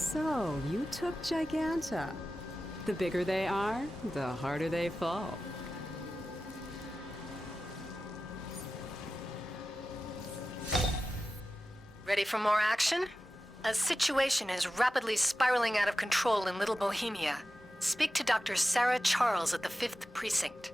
So, you took Giganta. The bigger they are, the harder they fall. Ready for more action? A situation is rapidly spiraling out of control in Little Bohemia. Speak to Dr. Sarah Charles at the 5th Precinct.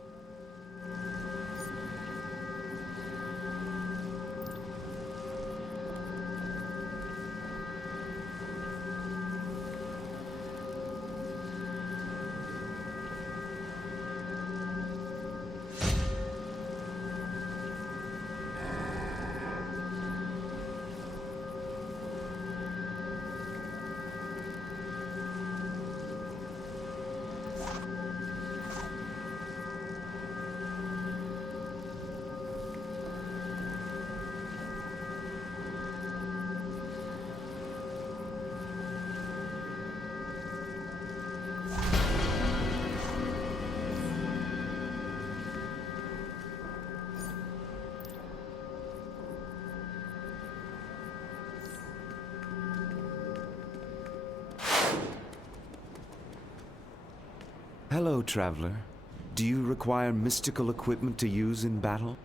Hello, traveler. Do you require mystical equipment to use in battle?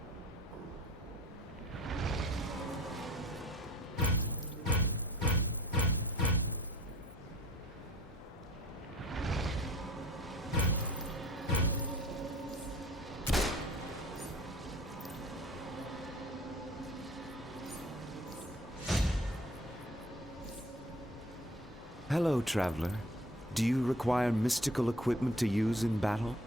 Hello, traveler. Do you require mystical equipment to use in battle?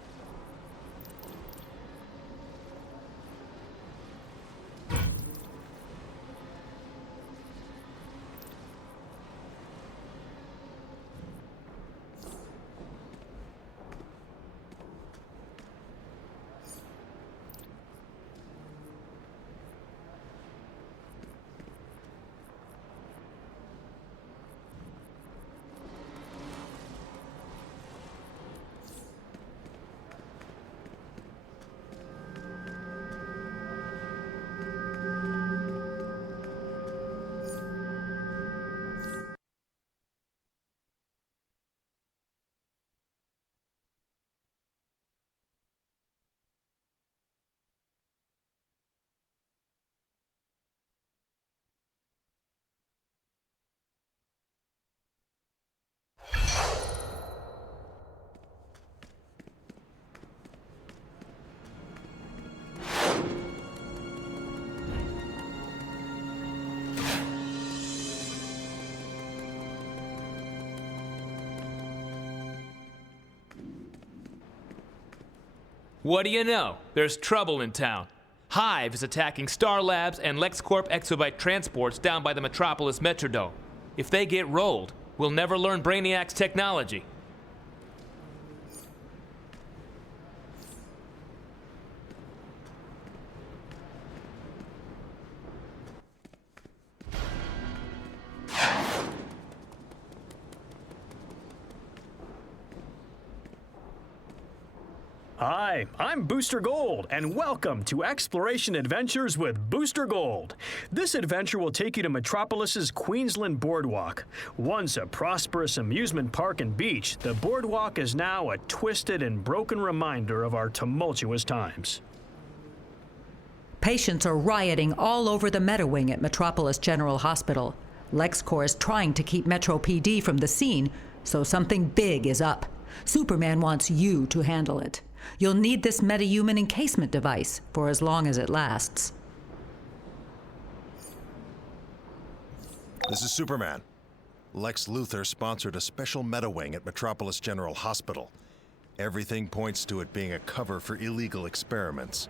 What do you know? There's trouble in town. Hive is attacking Star Labs and LexCorp exobyte transports down by the Metropolis Metrodome. If they get rolled, we'll never learn Brainiac's technology. Hi, I'm Booster Gold, and welcome to Exploration Adventures with Booster Gold. This adventure will take you to Metropolis's Queensland Boardwalk. Once a prosperous amusement park and beach, the Boardwalk is now a twisted and broken reminder of our tumultuous times. Patients are rioting all over the Metahuman Wing at Metropolis General Hospital. LexCorp is trying to keep Metro PD from the scene, so something big is up. Superman wants you to handle it. You'll need this metahuman encasement device for as long as it lasts. This is Superman. Lex Luthor sponsored a special Metawing at Metropolis General Hospital. Everything points to it being a cover for illegal experiments.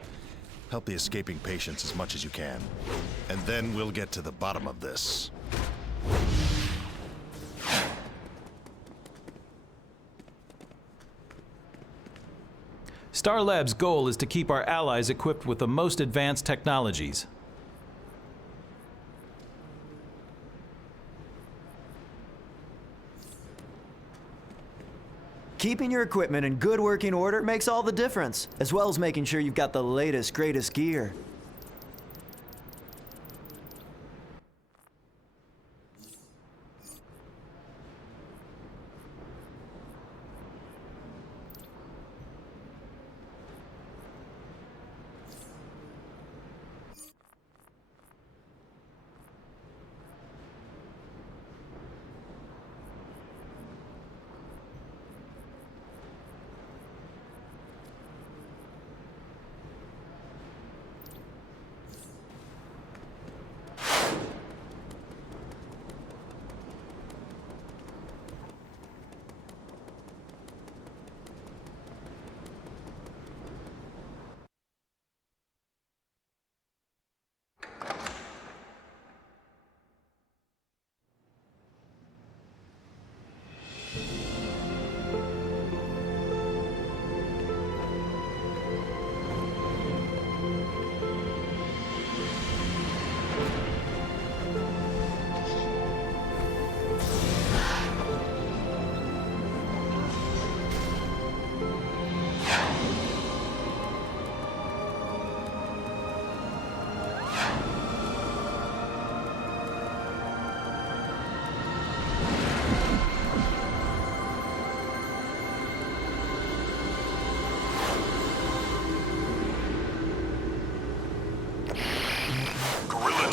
Help the escaping patients as much as you can. And then we'll get to the bottom of this. Star Labs' goal is to keep our allies equipped with the most advanced technologies. Keeping your equipment in good working order makes all the difference, as well as making sure you've got the latest, greatest gear.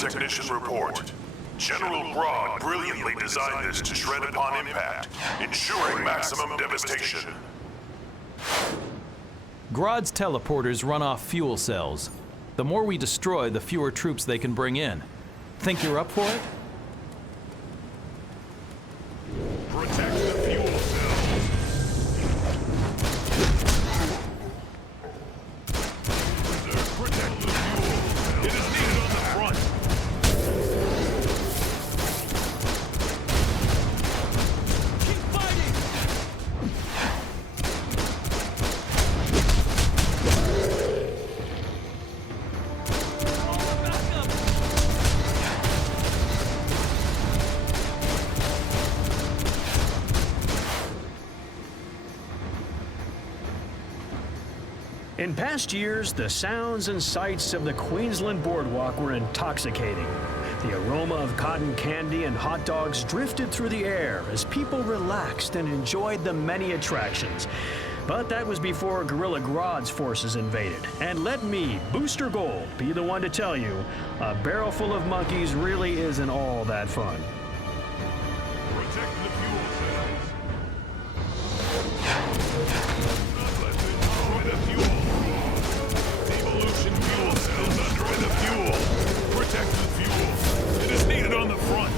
technician report. General Grodd brilliantly designed this to shred upon impact, ensuring maximum devastation. Grodd's teleporters run off fuel cells. The more we destroy, the fewer troops they can bring in. Think you're up for it? Protect the fuel cells. Protect the fuel. It is needed on the front. Keep fighting! In past years, the sounds and sights of the Queensland Boardwalk were intoxicating. The aroma of cotton candy and hot dogs drifted through the air as people relaxed and enjoyed the many attractions. But that was before Gorilla Grodd's forces invaded. And let me, Booster Gold, be the one to tell you, a barrel full of monkeys really isn't all that fun. Protect the fuel cells. Destroy the fuel. Evolution fuel cells under the fuel. Protect the fuel. It is needed on the front.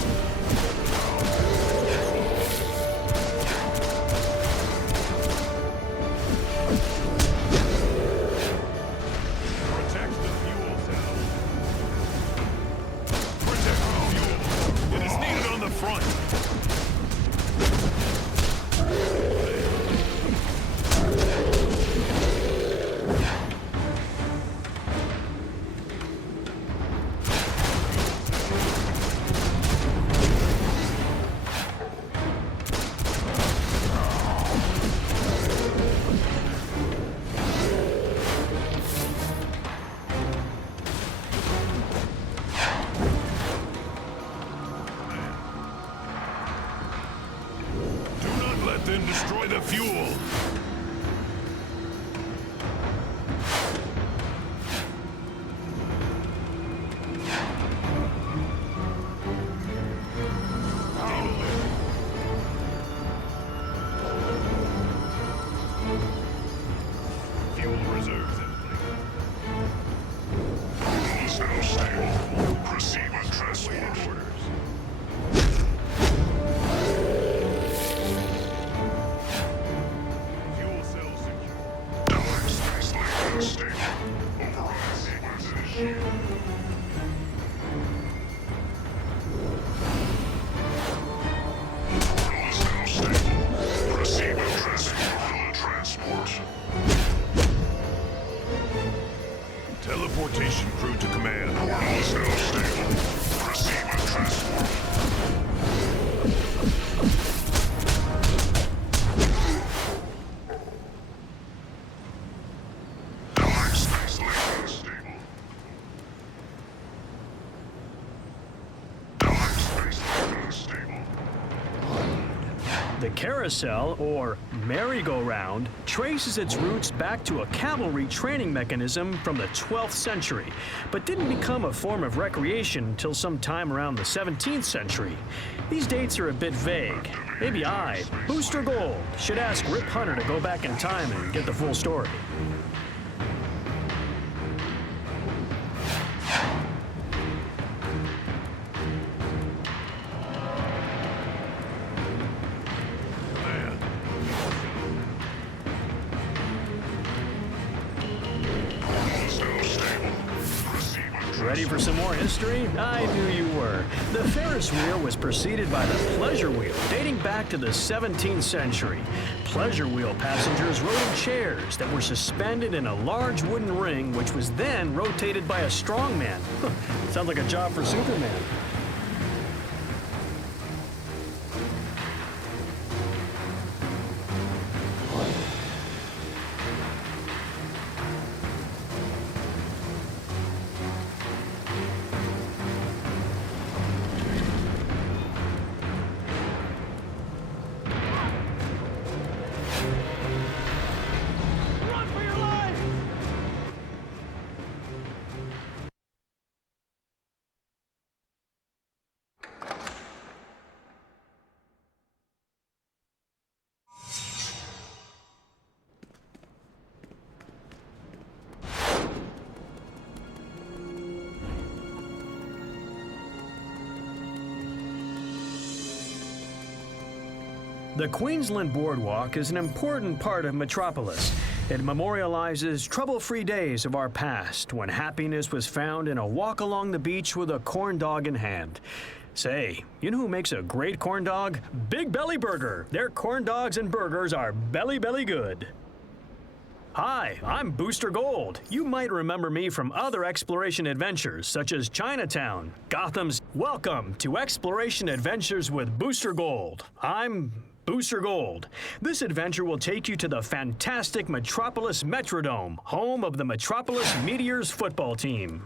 Protect the fuel cells. Protect the fuel. It is needed on the front. Do not let them destroy the fuel. Fuel reserves in place. Now stable. Proceed with transport orders. Fuel cell secure. Dynamic space lane unstable. Override sequence initiated. Portal is now stable. Proceed with transport. Transport. Teleportation crew to command. Portal is now stable. Proceed with transport. Dynamic space lane unstable. Dynamic space lane unstable. The carousel, or merry-go-round, traces its roots back to a cavalry training mechanism from the 12th century, but didn't become a form of recreation until sometime around the 17th century. These dates are a bit vague. Maybe I, Booster Gold, should ask Rip Hunter to go back in time and get the full story. Ready for some more history? I knew you were. The Ferris Wheel was preceded by the Pleasure Wheel, dating back to the 17th century. Pleasure Wheel passengers rode in chairs that were suspended in a large wooden ring, which was then rotated by a strongman. Sounds like a job for Superman. The Queensland Boardwalk is an important part of Metropolis. It memorializes trouble-free days of our past when happiness was found in a walk along the beach with a corn dog in hand. Say, you know who makes a great corn dog? Big Belly Burger. Their corn dogs and burgers are belly good. Hi, I'm Booster Gold. You might remember me from other exploration adventures, such as Chinatown, Gotham's. Welcome to Exploration Adventures with Booster Gold. I'm Booster Gold. This adventure will take you to the fantastic Metropolis Metrodome, home of the Metropolis Meteors football team.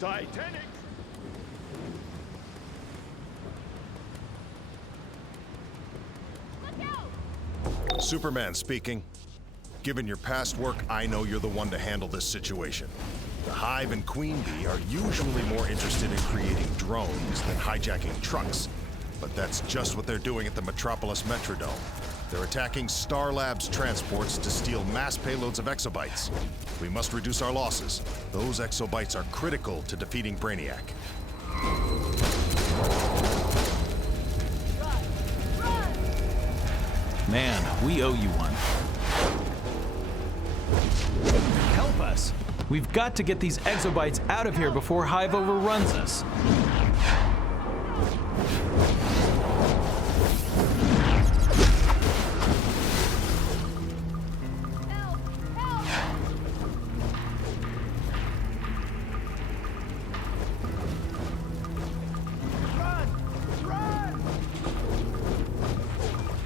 Titanic! Superman speaking. Given your past work, I know you're the one to handle this situation. The Hive and Queen Bee are usually more interested in creating drones than hijacking trucks. But that's just what they're doing at the Metropolis Metrodome. They're attacking Star Labs transports to steal mass payloads of exobytes. We must reduce our losses. Those exobytes are critical to defeating Brainiac. Man, we owe you one. Help us! We've got to get these exobytes out of here before Hive overruns us.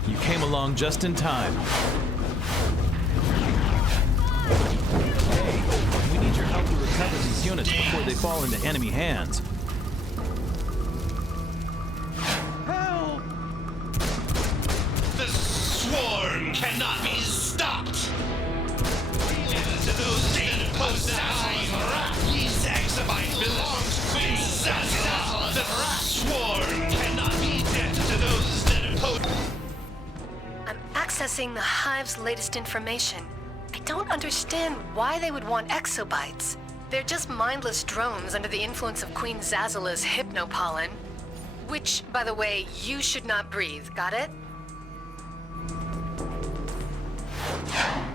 You came along just in time. Hey, we need your help to recover these units before they fall into enemy hands. Help! The swarm cannot be stopped! To those that oppose the Hive, these exobytes belong to Queen Zazzle. The swarm cannot be dead to those that oppose. I'm accessing the Hive's latest information. I don't understand why they would want exobytes. They're just mindless drones under the influence of Queen Zazzala's hypnopollen. Which, by the way, you should not breathe, got it?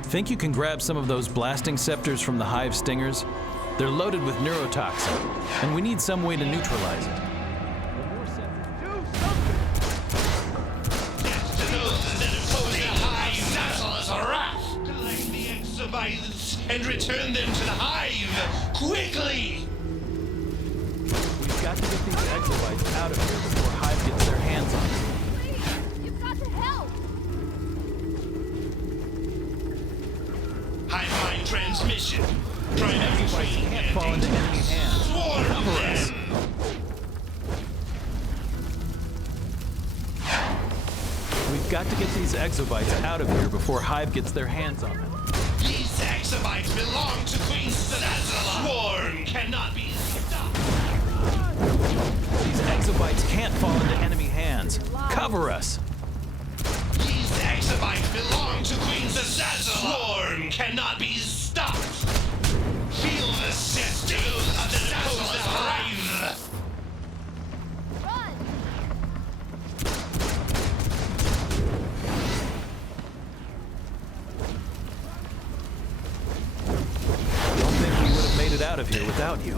Think you can grab some of those blasting scepters from the Hive stingers? They're loaded with neurotoxin, and we need some way to neutralize it. And return them to the Hive, quickly! We've got to get these exobytes out of here before Hive gets their hands on them. Please, you've got to help! Hive mind transmission. Primary training Can't fall into enemy hands. Swarm Cover us. them! We've got to get these exobytes out of here before Hive gets their hands on them. These exobytes belong to Queen Zazzle. Swarm cannot be stopped. These exobytes can't fall into enemy hands. Cover us. These exobytes belong to Queen Zazzle. Swarm cannot be stopped. Feel the testicles of the Zazzle's Hive. Run! Don't think we would have made it out here without you.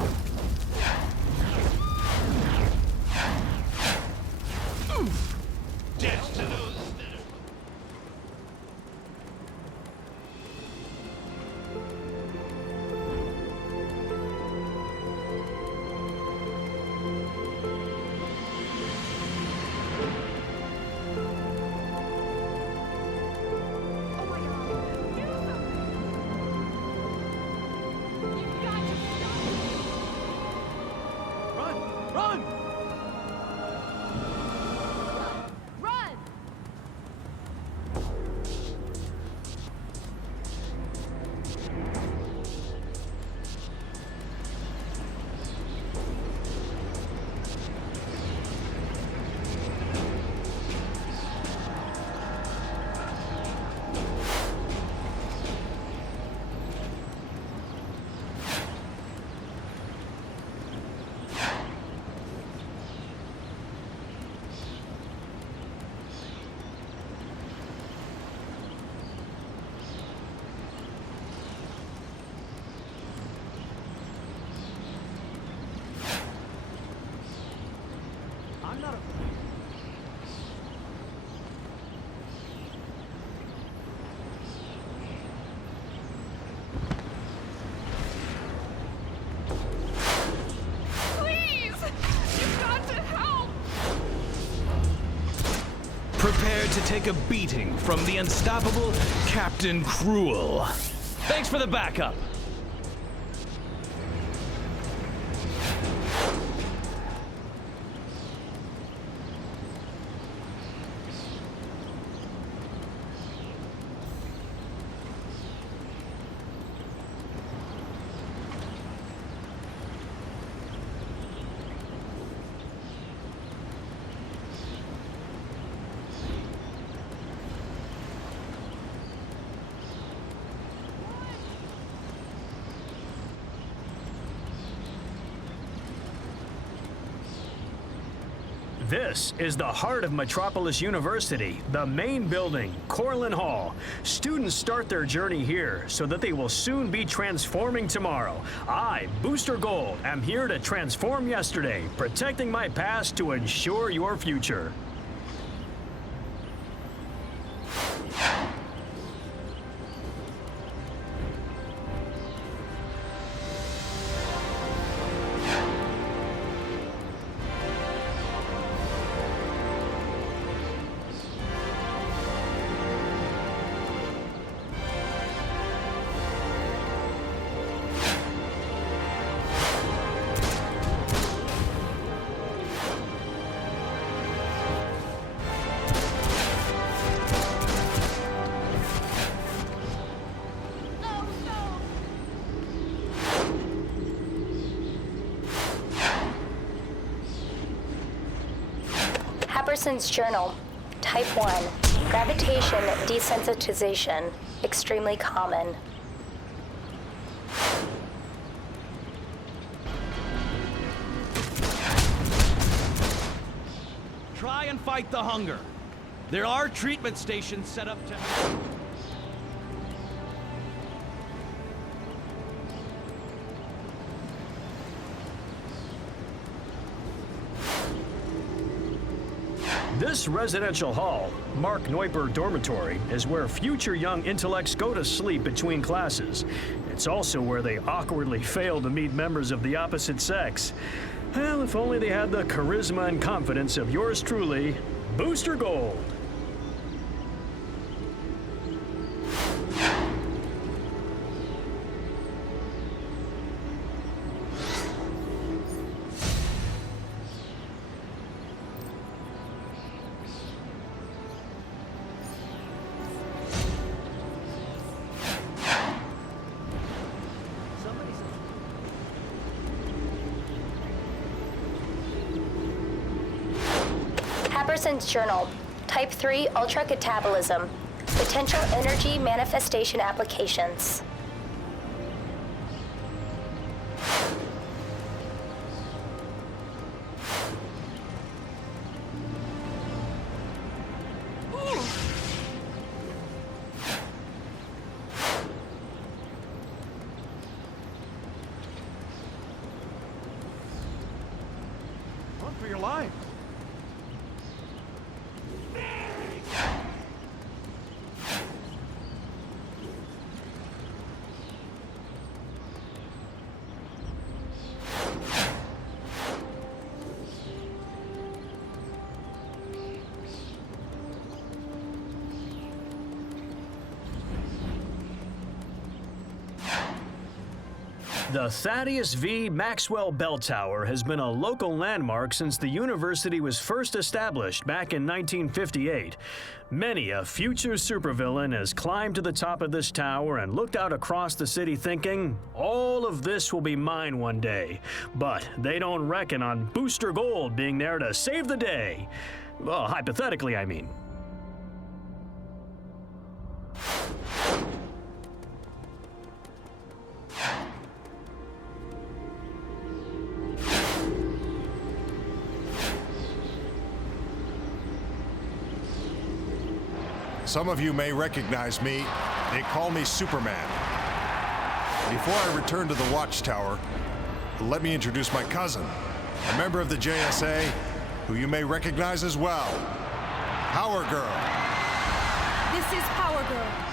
Death to those that are... Run! Please! You've got to help! Prepare to take a beating from the unstoppable Captain Cruel. Thanks for the backup. This is the heart of Metropolis University, the main building, Corlin Hall. Students start their journey here so that they will soon be transforming tomorrow. I, Booster Gold, am here to transform yesterday, protecting my past to ensure your future. Happerson's Journal, Type 1, Gravitation Desensitization, extremely common. Try and fight the hunger. There are treatment stations set up to... This residential hall, Mark Neuper Dormitory, is where future young intellects go to sleep between classes. It's also where they awkwardly fail to meet members of the opposite sex. Well, if only they had the charisma and confidence of yours truly, Booster Gold. Happerson's Journal, Type 3 Ultra Catabolism, Potential Energy Manifestation Applications. The Thaddeus V. Maxwell Bell Tower has been a local landmark since the university was first established back in 1958. Many a future supervillain has climbed to the top of this tower and looked out across the city thinking, all of this will be mine one day. But they don't reckon on Booster Gold being there to save the day. Well, hypothetically, I mean. Some of you may recognize me. They call me Superman. Before I return to the Watchtower, let me introduce my cousin, a member of the JSA, who you may recognize as well. Power Girl. This is Power Girl.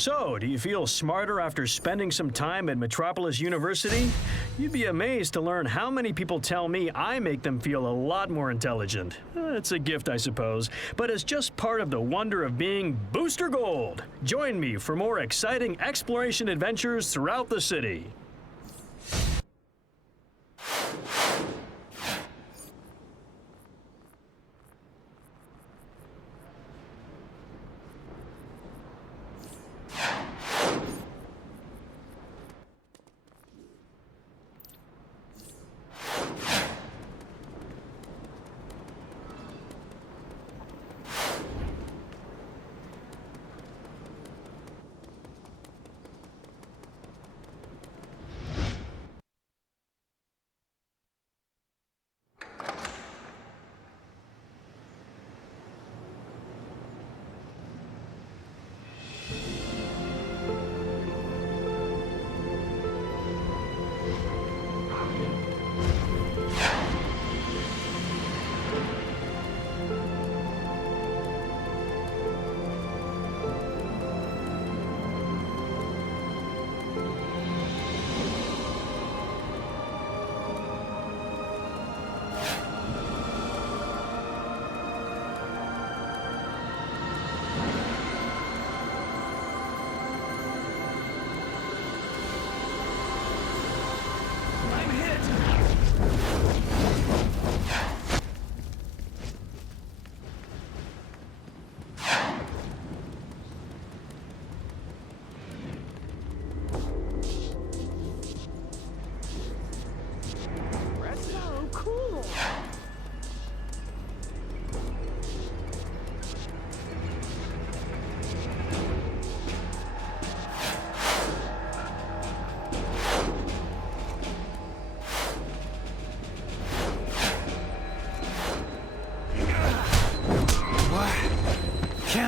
So, do you feel smarter after spending some time at Metropolis University? You'd be amazed to learn how many people tell me I make them feel a lot more intelligent. It's a gift, I suppose, but it's just part of the wonder of being Booster Gold. Join me for more exciting exploration adventures throughout the city.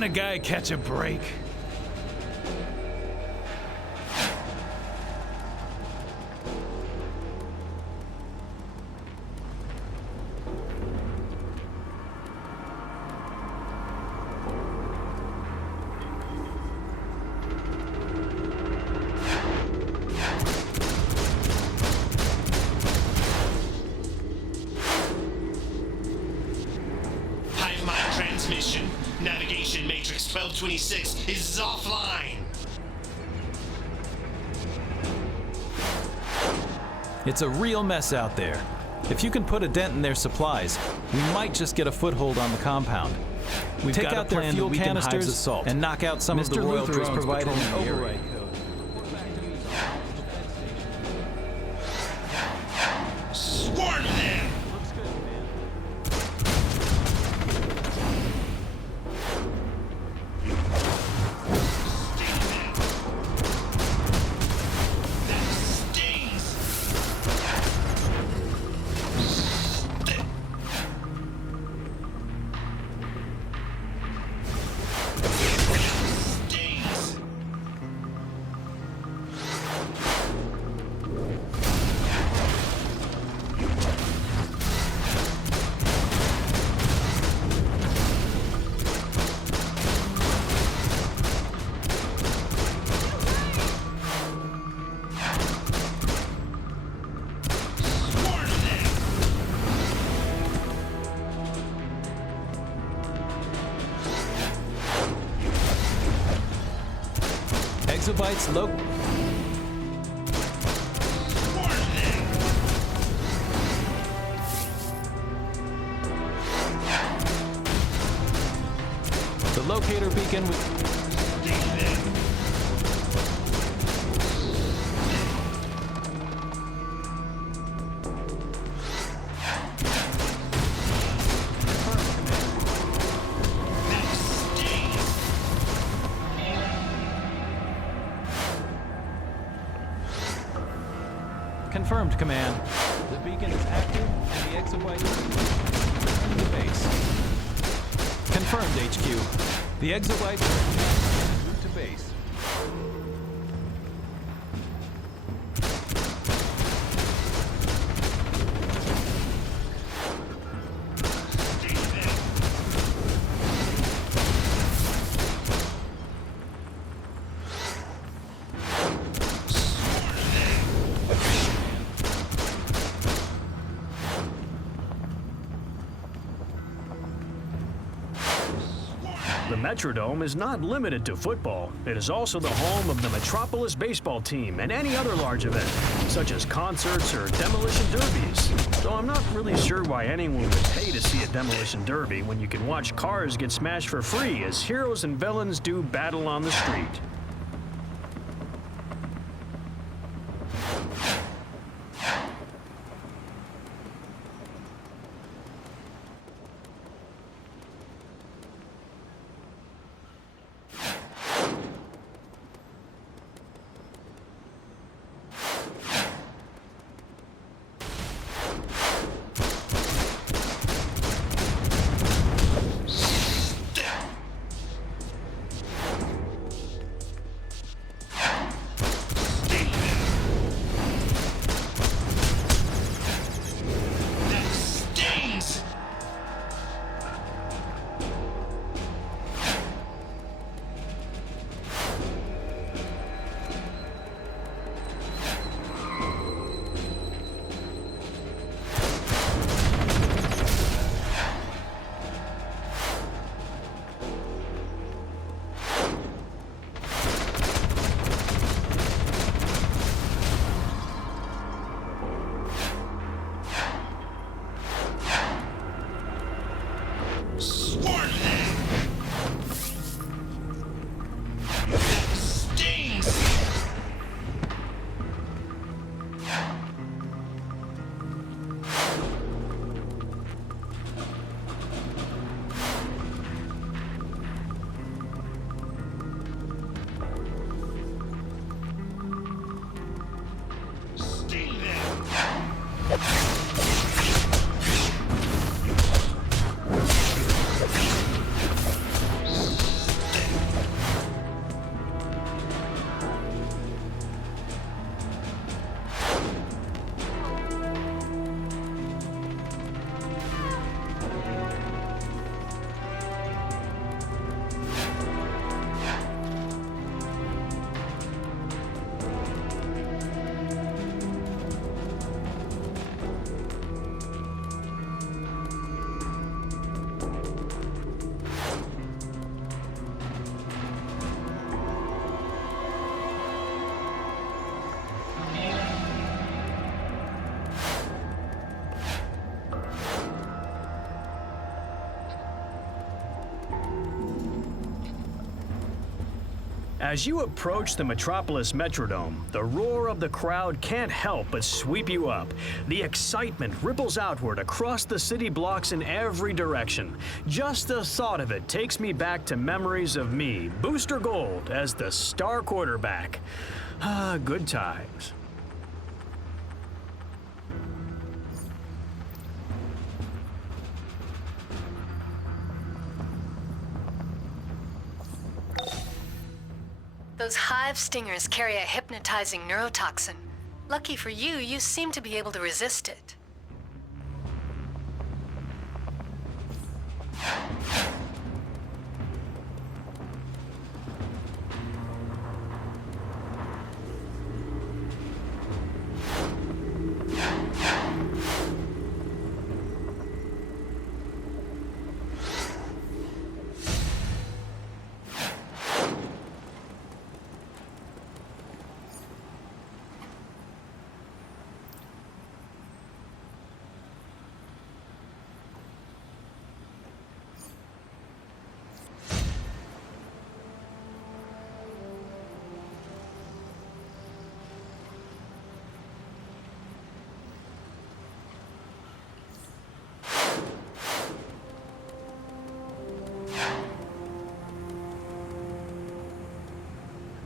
kind of guy catch a break? Hive mind transmission. Navigation matrix 1226 is offline. It's a real mess out there. If you can put a dent in their supplies, we might just get a foothold on the compound. We've Take got out a their plan fuel that weaken Hive's canisters assault. and knock out some of the Mr. royal Luther has drones provided an patrolling the area. override code. Swarm them! Exobites low. The locator beacon with. Confirmed, Command. The beacon is active and the exobites are returning to base. Confirmed, HQ. The exobites are en route to base. The Metrodome is not limited to football. It is also the home of the Metropolis baseball team and any other large event, such as concerts or demolition derbies. Though I'm not really sure why anyone would pay to see a demolition derby when you can watch cars get smashed for free as heroes and villains do battle on the street. As you approach the Metropolis Metrodome, the roar of the crowd can't help but sweep you up. The excitement ripples outward across the city blocks in every direction. Just the thought of it takes me back to memories of me, Booster Gold, as the star quarterback. Ah, good times. Those hive stingers carry a hypnotizing neurotoxin. Lucky for you, you seem to be able to resist it.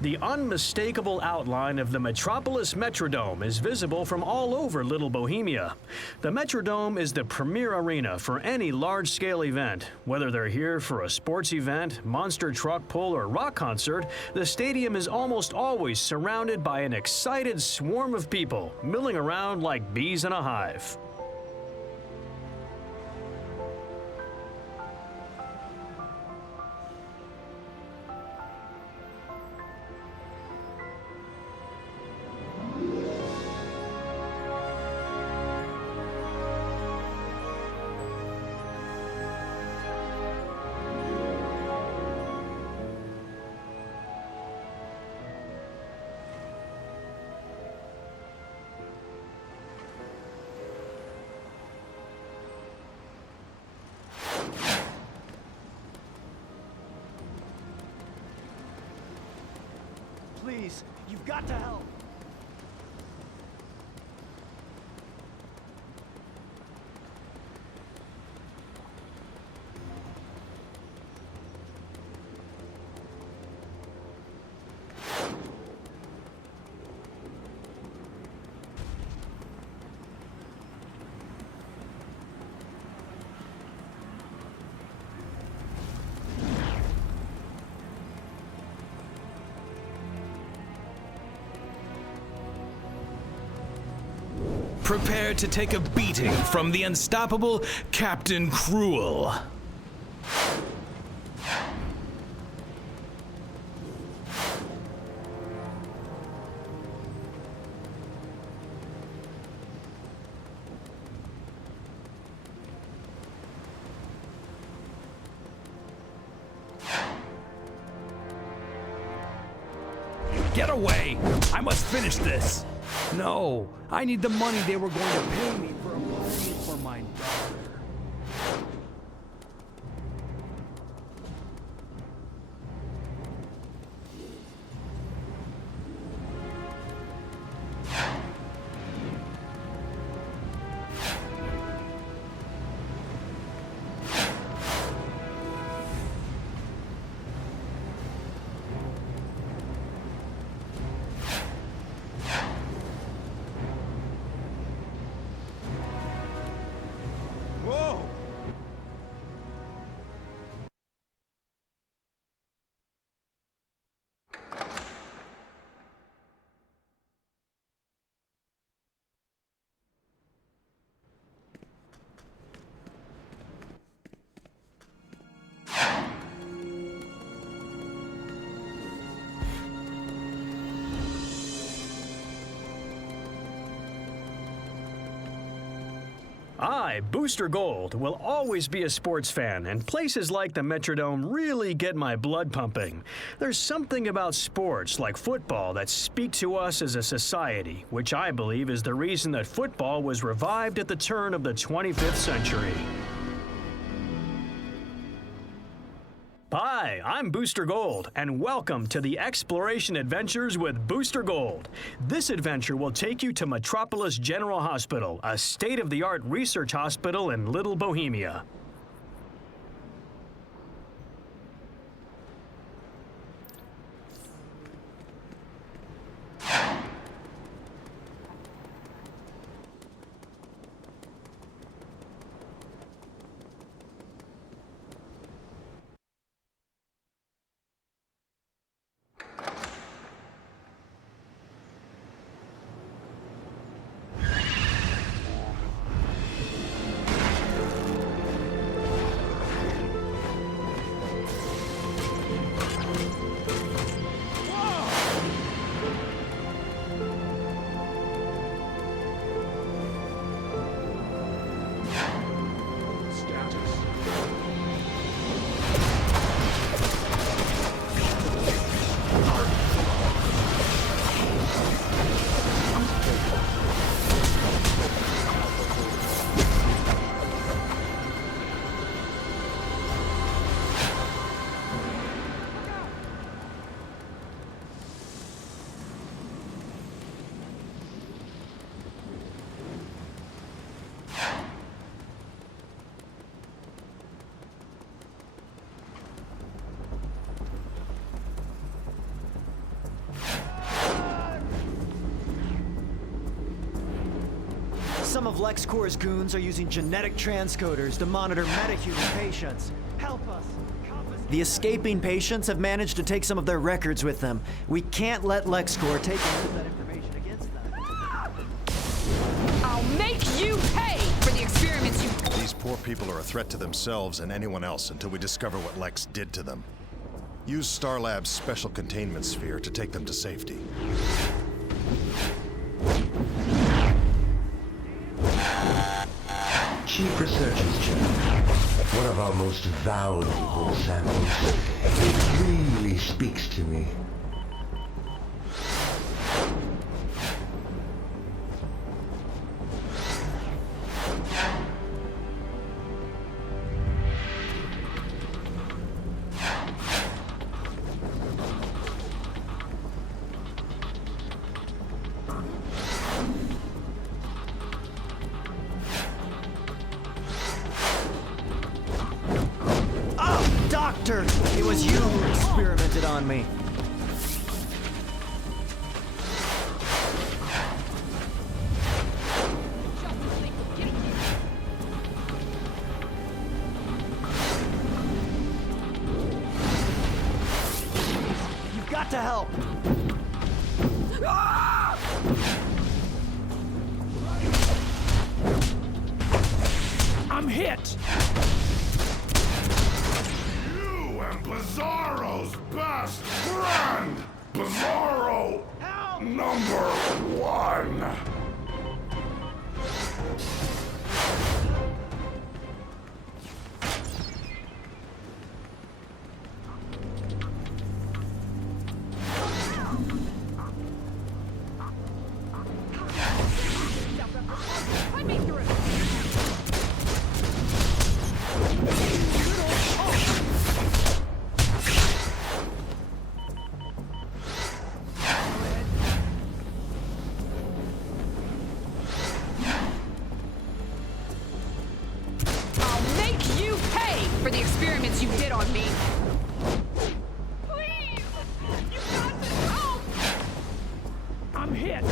The unmistakable outline of the Metropolis Metrodome is visible from all over Little Bohemia. The Metrodome is the premier arena for any large-scale event. Whether they're here for a sports event, monster truck pull, or rock concert, the stadium is almost always surrounded by an excited swarm of people, milling around like bees in a hive. Please, you've got to help. Prepare to take a beating from the unstoppable Captain Cruel. Get away! I must finish this! No, I need the money they were going to pay me for a party for my daughter. I, Booster Gold, will always be a sports fan, and places like the Metrodome really get my blood pumping. There's something about sports, like football, that speak to us as a society, which I believe is the reason that football was revived at the turn of the 25th century. Hi, I'm Booster Gold, and welcome to the Exploration Adventures with Booster Gold. This adventure will take you to Metropolis General Hospital, a state-of-the-art research hospital in Little Bohemia. Some of LexCorp's goons are using genetic transcoders to monitor metahuman patients. Help us! The escaping patients have managed to take some of their records with them. We can't let LexCorp take and use that information against them. I'll make you pay for the experiments you... These poor people are a threat to themselves and anyone else until we discover what Lex did to them. Use Starlab's special containment sphere to take them to safety. Chief Researchers Journal, one of our most valuable samples. It really speaks to me. Doctor, it was you who experimented on me. You've got to help. I'm hit! Bizarro's best friend! Bizarro #1! Put me through! For the experiments you did on me. Please! You've got to help! I'm hit!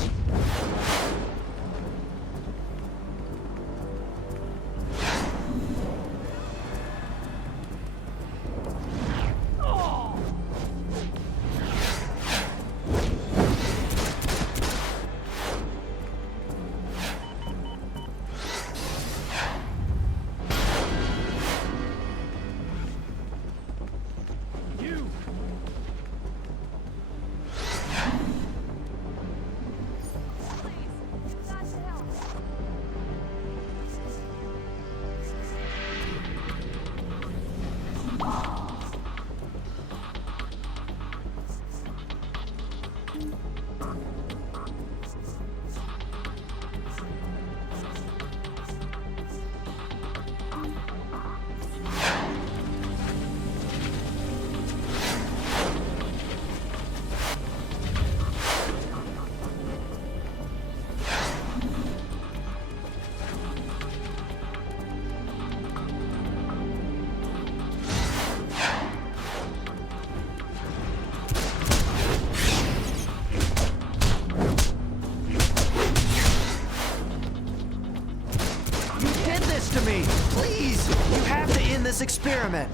this experiment.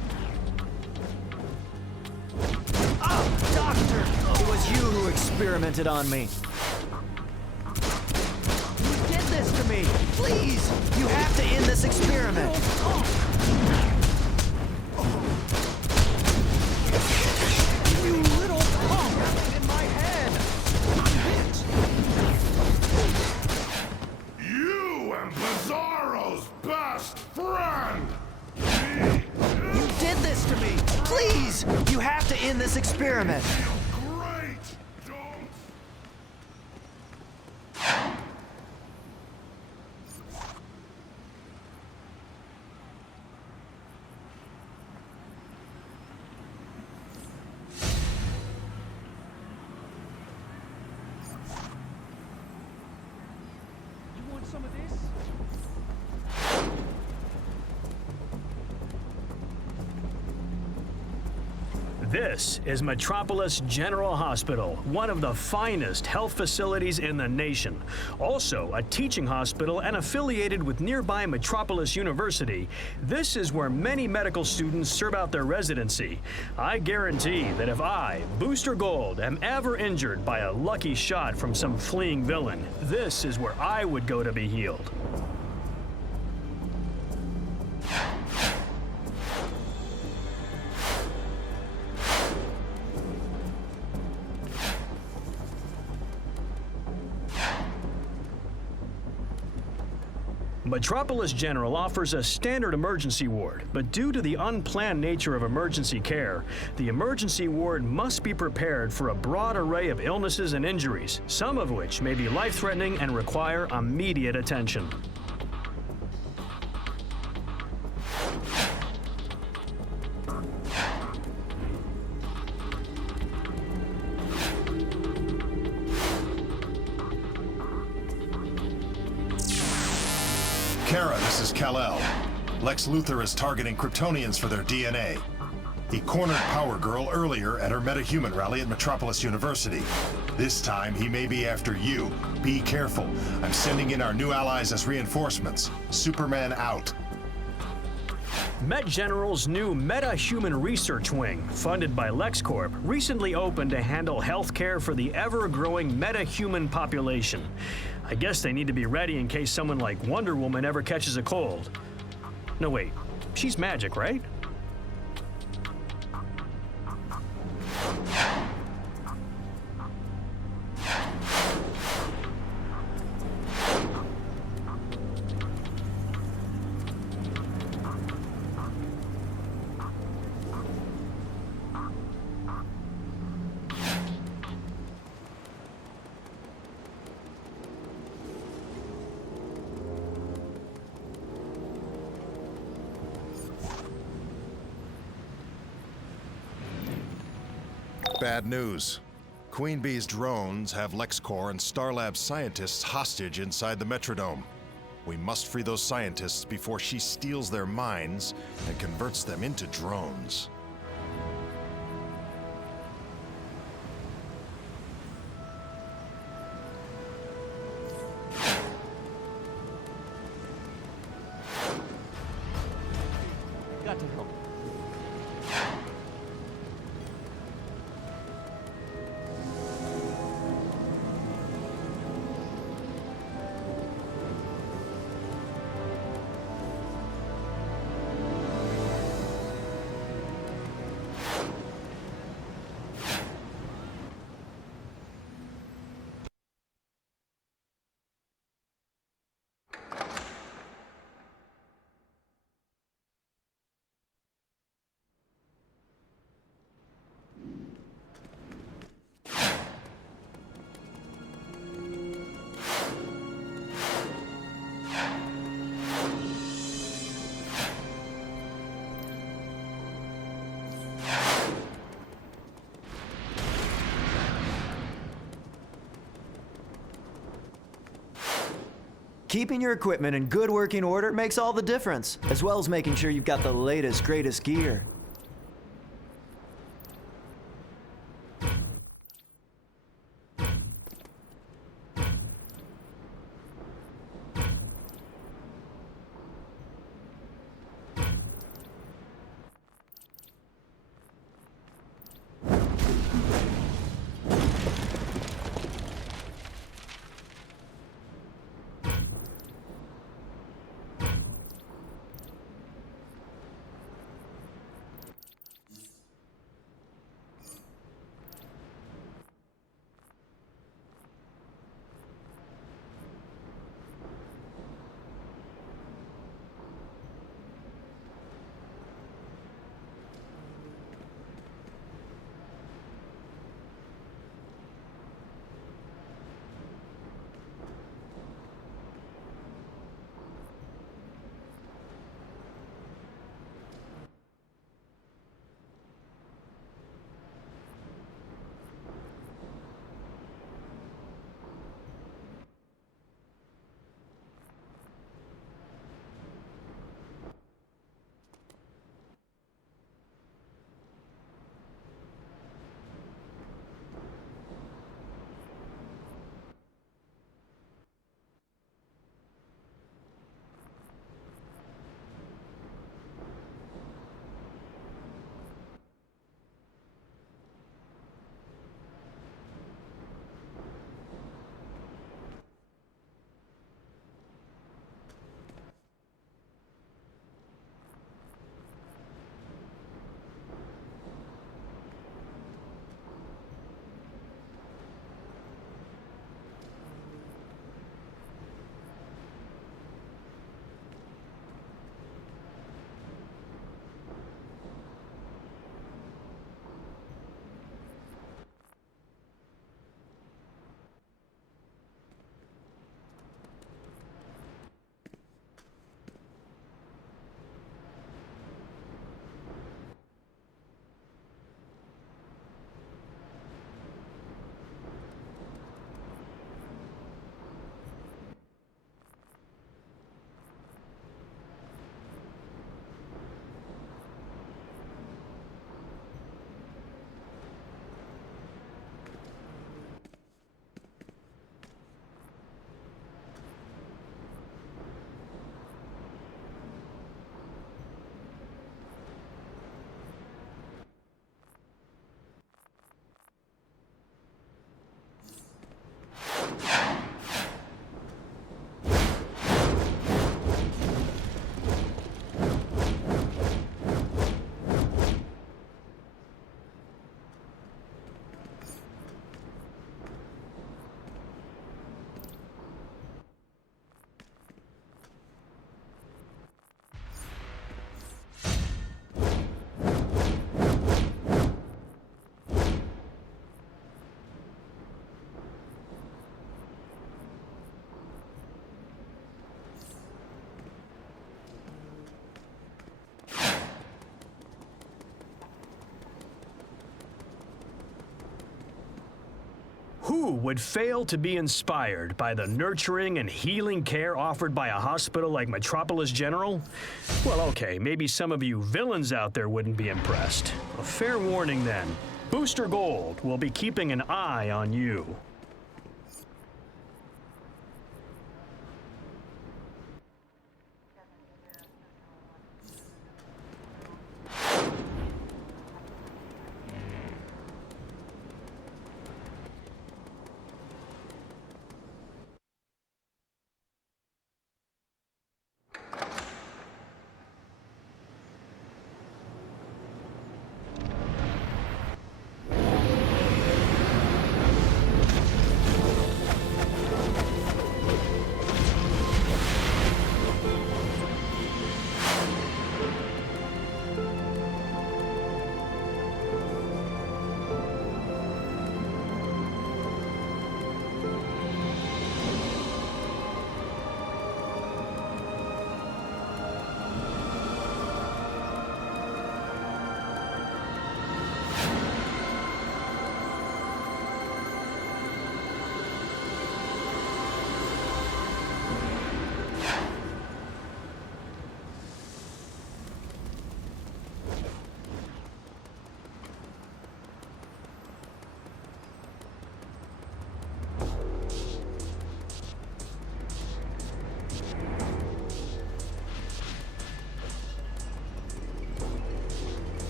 Oh, Doctor! It was you who experimented on me. You did this to me! Please! You have to end this experiment! You little punk! In my head! You and Bizarro's best friend! You did this to me! Please! You have to end this experiment! Great! Don't! You want some of this? This is Metropolis General Hospital, one of the finest health facilities in the nation. Also, a teaching hospital and affiliated with nearby Metropolis University, this is where many medical students serve out their residency. I guarantee that if I, Booster Gold, am ever injured by a lucky shot from some fleeing villain, this is where I would go to be healed. Metropolis General offers a standard emergency ward, but due to the unplanned nature of emergency care, the emergency ward must be prepared for a broad array of illnesses and injuries, some of which may be life-threatening and require immediate attention. Kara, this is Kal-El. Lex Luthor is targeting Kryptonians for their DNA. He cornered Power Girl earlier at her Metahuman rally at Metropolis University. This time, he may be after you. Be careful. I'm sending in our new allies as reinforcements. Superman out. Met General's new Metahuman Research Wing, funded by LexCorp, recently opened to handle healthcare for the ever-growing metahuman population. I guess they need to be ready in case someone like Wonder Woman ever catches a cold. No, wait. She's magic, right? Bad news. Queen Bee's drones have LexCorp and Starlab scientists hostage inside the Metrodome. We must free those scientists before she steals their minds and converts them into drones. Got to help. Keeping your equipment in good working order makes all the difference, as well as making sure you've got the latest, greatest gear. Who would fail to be inspired by the nurturing and healing care offered by a hospital like Metropolis General? Well, okay, maybe some of you villains out there wouldn't be impressed. A fair warning then. Booster Gold will be keeping an eye on you.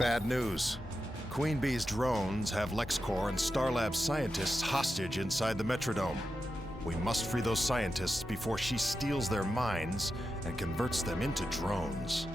Bad news. Queen Bee's drones have LexCorp and Starlab scientists hostage inside the Metrodome. We must free those scientists before she steals their minds and converts them into drones.